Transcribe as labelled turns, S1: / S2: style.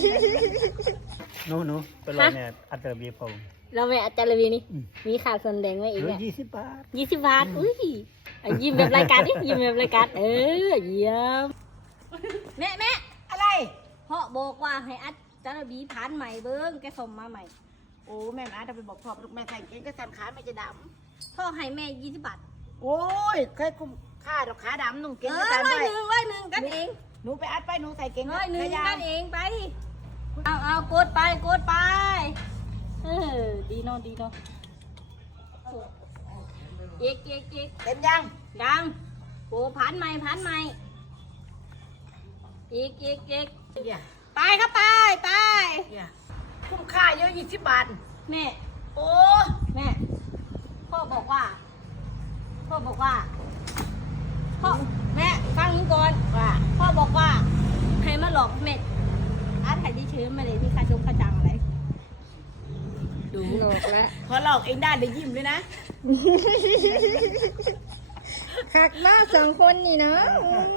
S1: หนูไปรอเนี่ยอัตราบีพง
S2: เราแม่อาจารย์วีนี่มีขาดส่วนแดงไว้อีกเนี่ย
S1: 20 บาท
S2: 20 บาทอุ้ยยิ้มแบบรายการนี่ยิ้มแบบรายการเยี่ยมแม่อะไรพ่อบอกว่าให้อาจารย์วีผ่านใหม่เบิ้งแกส่งมาใหม่
S3: โอ้แม่อาจจะไปบอกพ่อลูกแม่ใส่เก่งก็สั่นขาไม่จะด
S2: พ่อให้แม่20 บาท
S3: ำโอ้ยเคยคุ้มค่าดอกขาดำนุ่งเก่งก็
S2: ร้
S3: สั่
S2: อน ย
S3: ไป
S2: หนึ่งกันเอง
S3: หนูไปอัดไปหนูใส่เก่ง
S2: ร้อยหนึ่ง
S3: ยา
S2: กันเองไปเอากดไปดีเนาะเอก
S3: เต็มยัง
S2: ดังโอ้ผ่านใหม่อีก
S3: เนี่ย
S2: ไปครับไป
S3: เนี่ยคุ้มค่าเยอะ20 บาท
S2: แม่
S3: โอ้
S2: แม่พ่อบอกว่าพ่อแม่ฟังนี้ก่อน
S3: ว่า
S2: พ่อบอกว่าให้มาหลอกแม่อาร์ตไทยที่ชื้นมาเลยที่ค่าจุกค่าจังอะไรดูหลอกแล้ว
S3: พอหลอกเองได้เดี๋ยวยิ้มด้วยนะ
S2: คักมาก2 คนนี่เนาะ